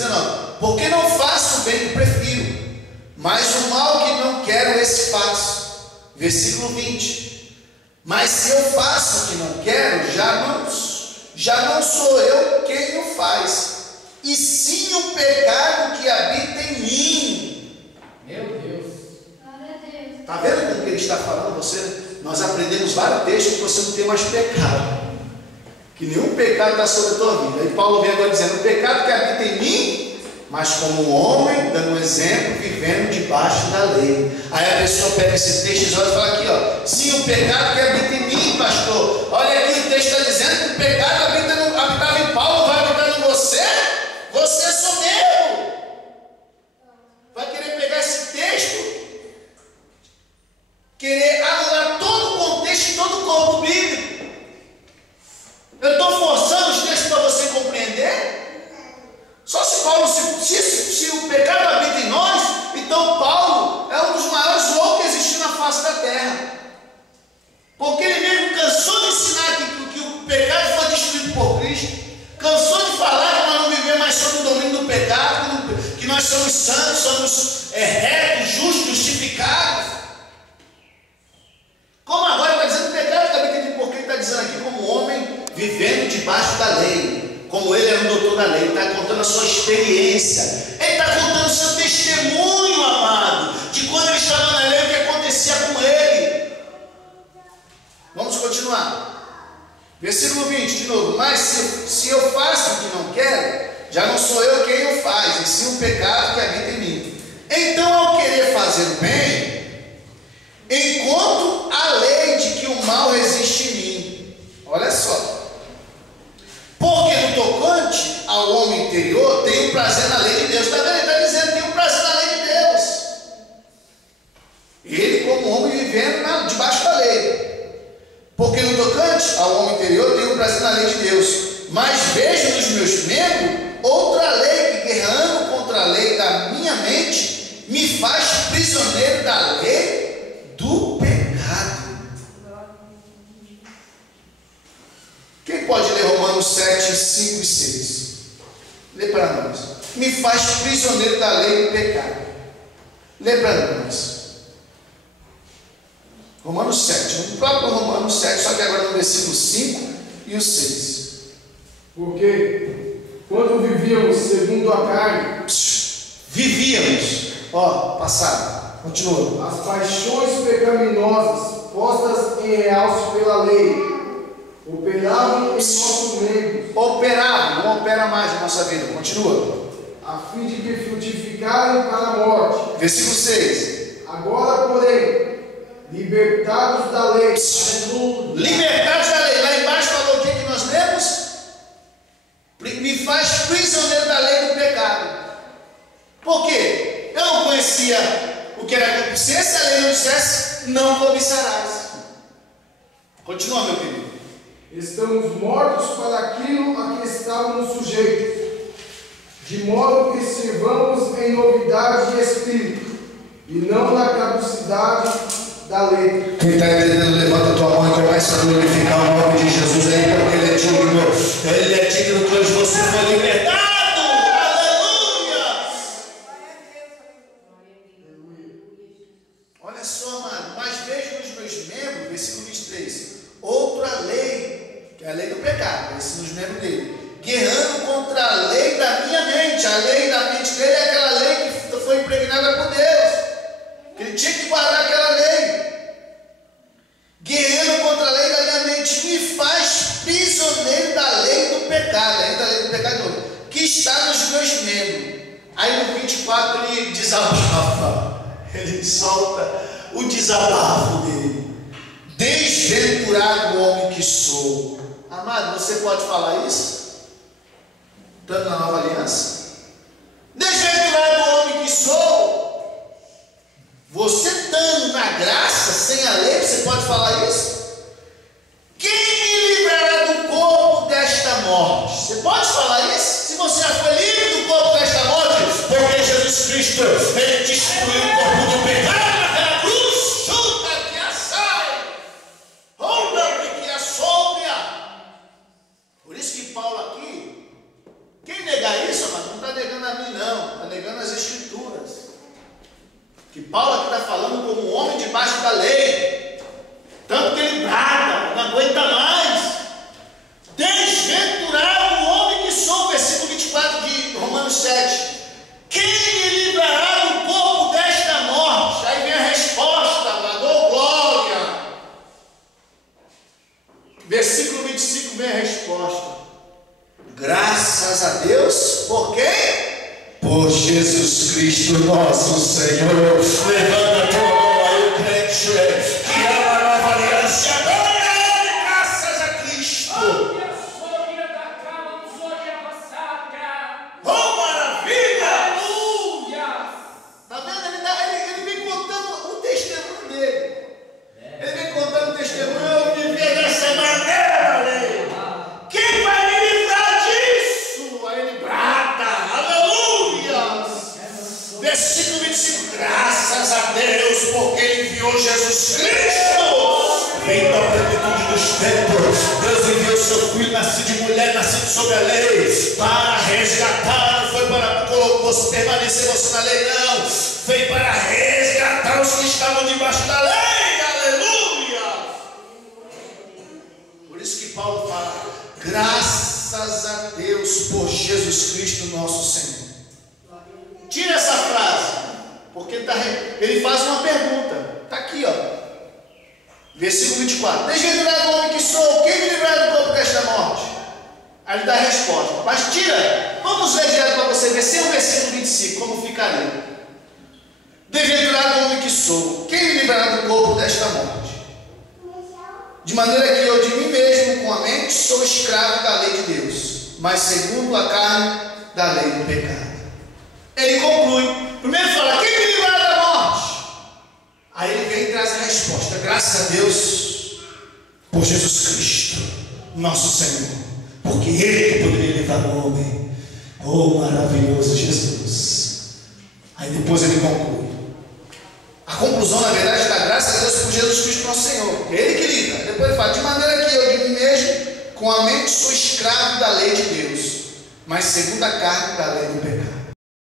19: porque não faço o bem que prefiro, mas o mal que não quero, esse faço. Versículo 20: mas se eu faço o que não quero, já não sou eu quem o faz, e sim o pecado que habita em mim. Meu Deus. Está vendo com o que ele está falando? Nós aprendemos vários textos que você não tem mais pecado, que nenhum pecado está sobre a tua vida. Aí Paulo vem agora dizendo: o pecado que habita em mim, mas como um homem, dando um exemplo, vivendo debaixo da lei. Aí a pessoa pega esse texto e olha e fala aqui, ó: sim, o pecado que habita em mim, pastor. Olha aqui, o texto está dizendo que o pecado habitava em Paulo, vai habitar em você. Você é soberbo. Vai querer pegar esse texto, querer anular todo o contexto e todo o corpo bíblico. Eu estou forçando os textos para você compreender? Só se Paulo, se o pecado habita em nós, então Paulo é um dos maiores loucos que existe na face da terra. Porque ele mesmo cansou de ensinar que o pecado foi destruído por Cristo, cansou de falar que nós não vivemos mais sob o domínio do pecado, que nós somos santos, somos retos, justos, justificados. Como agora ele está dizendo que o pecado habita em mim, porque ele está dizendo aqui como homem vivendo debaixo da lei, como ele era um doutor da lei. Ele está contando a sua experiência, ele está contando o seu testemunho, amado, de quando ele estava na lei, o que acontecia com ele. Vamos continuar. Versículo 20 de novo: mas se eu faço o que não quero, já não sou eu quem o faz, e sim o pecado que habita em mim. Então, ao querer fazer o bem, encontro a lei de que o mal resiste em mim. Olha só: porque no tocante ao homem interior, tenho prazer na lei de Deus. Está vendo? Ele está dizendo: tenho prazer na lei de Deus. Ele, como homem, vivendo debaixo da lei. Porque no tocante ao homem interior, tenho prazer na lei de Deus. Mas vejo nos meus membros outra lei que, guerreando contra a lei da minha mente, me faz prisioneiro da lei do pecado. Quem pode ler Romanos 7, 5 e 6? Lê para nós. Me faz prisioneiro da lei do pecado. Lê para nós. Romanos 7, no próprio Romanos 7, só que agora no versículo 5 e o 6. Porque quando vivíamos segundo a carne, vivíamos, passado, continua. As paixões pecaminosas postas em realce pela lei operavam em nossos membros. Operavam, não opera mais na nossa vida, continua. A fim de que frutificarem para a morte. Versículo 6. Agora, porém, libertados da lei. Libertados da lei. Lá embaixo falou o que nós lemos? Me faz prisioneiro da lei do pecado. Por quê? Eu não conhecia o que era concupiscência. Se a lei não dissesse, não cobiçarás. Continua, meu querido. Estamos mortos para aquilo a que estávamos sujeitos, de modo que sirvamos em novidade de espírito, e não na caducidade da lei. Quem está entendendo, levanta a tua mão e começa a glorificar o nome de Jesus aí, porque Ele é digno. Ele é digno, pois você foi libertado. Aleluia! Olha só, amado. Mas vejo nos meus membros, versículo 23, outra lei, que é a lei do pecado, esse nos membros dele, guerrando contra a lei da minha mente. A lei da mente dele é aquela lei que foi impregnada por Deus. Ele tinha que guardar aquela lei. Guerreiro contra a lei da minha mente, me faz prisioneiro da lei do pecado, ainda a lei do pecador, que está nos meus membros. Aí no 24 ele desabafa, ele solta o desabafo dele. Desventurado homem que sou. Amado, você pode falar isso? Tanto na nova aliança. Desventurado homem que sou. Você estando na graça, sem a lei, você pode falar isso? Quem me livrará do corpo desta morte? Você pode falar isso? Se você já foi livre do corpo desta morte, porque Jesus Cristo, Ele destruiu o corpo do pecado naquela cruz, chuta que a sai, ronda que a sombra. Por isso que Paulo aqui, quem negar isso, amado, não está negando a Que Paulo aqui está falando como um homem debaixo da lei. Tanto que ele brada, não aguenta mais. Desventurado o homem que sou, versículo 24 de Romanos 7. Quem me livrará do corpo desta morte? Aí vem a resposta, dou glória. Versículo 25 vem a resposta. Graças a Deus, por quê? Por Jesus Cristo nosso Senhor. Levanta a tua mão aí, crente, que ama a nova aliança. Adora Ele, graças a Cristo. Oh, maravilha! Está vendo? Ele vem contando o testemunho dele. Ele vem contando o testemunho. Eu vivi dessa maneira, lei. Quem vai me livrar disso? Aí ele brada. Aleluia! Versículo 25. Graças a Deus, porque Ele enviou Jesus Cristo. Vem da plenitude dos tempos. Deus enviou seu Filho, nascido de mulher, nascido sob a lei, para resgatar. Não foi para permanecer você na lei, não. Veio para resgatar os que estavam debaixo da lei. Aleluia! Por isso que Paulo fala: graças a Deus por Jesus Cristo nosso Senhor. Tira essa frase, porque ele faz uma pergunta. Está aqui, ó. Versículo 24. Desventurado o homem que sou, quem me livrará do corpo desta morte? Aí ele dá a resposta. Mas tira, vamos ler direto para você ver. Sem o versículo 25, como ficaria? Desventurado o homem que sou, quem me livrará do corpo desta morte? De maneira que eu de mim mesmo, com a mente, sou escravo da lei de Deus, mas segundo a carne, da lei do pecado. Ele conclui. Primeiro fala: quem me livrará da morte? Aí ele vem e traz a resposta: graças a Deus por Jesus Cristo nosso Senhor, porque Ele que poderia livrar o homem. Oh, maravilhoso Jesus. Aí depois ele conclui. A conclusão, na verdade, está: graças a Deus por Jesus Cristo nosso Senhor, Ele que livra. Depois ele fala: de maneira que eu de mim mesmo, com a mente, sou escravo da lei de Deus, mas segundo a carne, da lei do pecado.